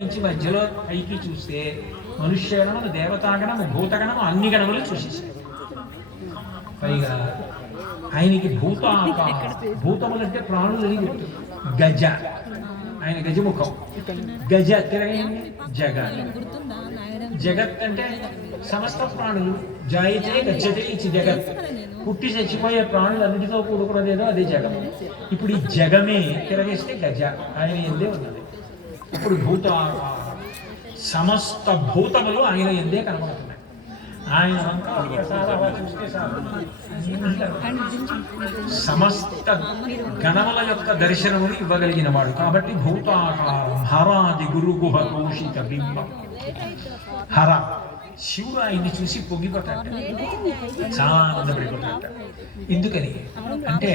నుంచి మధ్యలో పైకి చూస్తే మనుష్యగణము, దేవతాగణము, భూతగణము అన్ని గణములు చూసేసాడు. పైగా ఆయనకి భూతములంటే ప్రాణులని గుర్తు. గజ, ఆయన గజముఖం. గజ తిరగండి, జగత్. జగత్ అంటే సమస్త ప్రాణులు. జాయితే గచ్చతే ఇచ్చి జగత్. పుట్టి చచ్చిపోయే ప్రాణులన్నిటితో కూడుకున్నదేదో అదే జగము. ఇప్పుడు ఈ జగమే తిరగేస్తే గజ, ఆయన ఎందే ఉన్నది. ఇప్పుడు సమస్త భూతములు ఆయన ఎందే కనబడుతున్నాయి. ఆయన చూస్తే సమస్త గణముల యొక్క దర్శనమును ఇవ్వగలిగిన వాడు కాబట్టి భూతాకారం హరాది గురు గుహ కౌశిక బింబం. హర శివుడు ఆయన్ని చూసి పొంగిపోతాట, చాలా ఆనందపడిపోతాట. ఎందుకని అంటే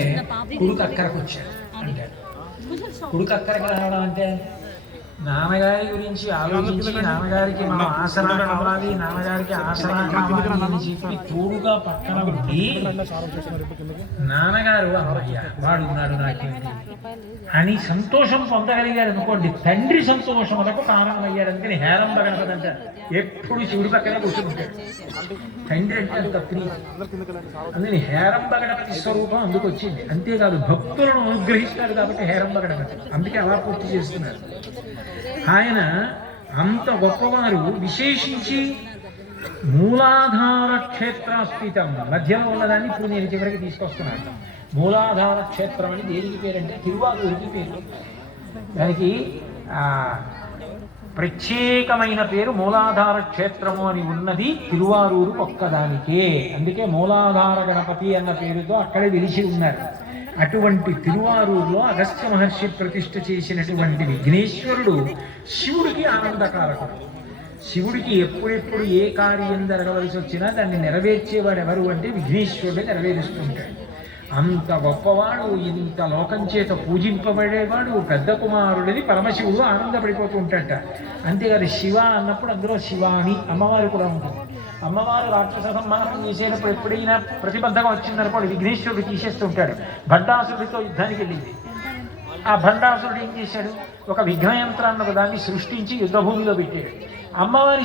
కొడుకు అక్కడికి వచ్చాడు అంటాడు. కొడుకు అక్కడికి రావడం అంటే నాన్నగారి గురించి ఆలోచించి నాన్నగారికి మనం ఆసరా కావాలి, నాన్నగారికి ఆసరా కావాలి అని చెప్పి తోడుగా పక్కన ఉండి నాన్నగారు అమ్మయ్య వాడు ఉన్నాడు నాకేంటి అని సంతోషం పొందగలిగాడు అనుకోండి. తండ్రి సంతోషములకు కారణం అయ్యాడు. అందుకని హేరంబ గణపతి అంటారు. ఎప్పుడు శివుడి పక్కనే కూర్చుంటాడు. తండ్రి అంటే అంత ప్రీతి. అందుకని హేరంబ గణపతి స్వరూపం అందుకు వచ్చింది. అంతేకాదు భక్తులను అనుగ్రహిస్తాడు కాబట్టి హేరంబ గణపతి. అందుకే అలా పూర్తి చేస్తున్నారు. ఆయన అంత గొప్పవారు. విశేషించి మూలాధార క్షేత్రాస్థితం మధ్యలో ఉన్నదాన్ని ఇప్పుడు నేను చివరికి తీసుకొస్తున్నాను. మూలాధార క్షేత్రం అని దేనికి పేరంటే తిరువారూరికి పేరు. దానికి ప్రత్యేకమైన పేరు మూలాధార క్షేత్రము అని ఉన్నది తిరువారూరు ఒక్కదానికే. అందుకే మూలాధార గణపతి అన్న పేరుతో అక్కడే వెలిసి ఉన్నారు. అటువంటి తిరువారూరులో అగస్త్య మహర్షి ప్రతిష్ఠ చేసినటువంటి విఘ్నేశ్వరుడు శివుడికి ఆనందకారకుడు. శివుడికి ఎప్పుడెప్పుడు ఏ కార్యం జరగవలసి వచ్చినా దాన్ని నెరవేర్చేవాడు ఎవరు అంటే విఘ్నేశ్వరుడు నెరవేరుస్తుంటాడు. అంత గొప్పవాడు, ఇంత లోకం చేత పూజింపబడేవాడు పెద్ద కుమారుడిని పరమశివుడు ఆనందపడిపోతూ ఉంటాడట. అంతేకాదు శివ అన్నప్పుడు అందులో శివాని అమ్మవారు కూడా ఉంటుంది. అమ్మవారు రాక్షస సంహారం చేసేటప్పుడు ఎప్పుడైనా ప్రతిబద్ధంగా వచ్చిందనుకోండి విఘ్నేశ్వరుడు తీసేస్తుంటాడు. భండాసురుడితో యుద్ధానికి వెళ్ళింది. ఆ భండాసురుడు ఏం చేశాడు? ఒక విఘ్నయంత్రాన్ని దాన్ని సృష్టించి యుద్ధభూమిలో పెట్టాడు. అమ్మవారి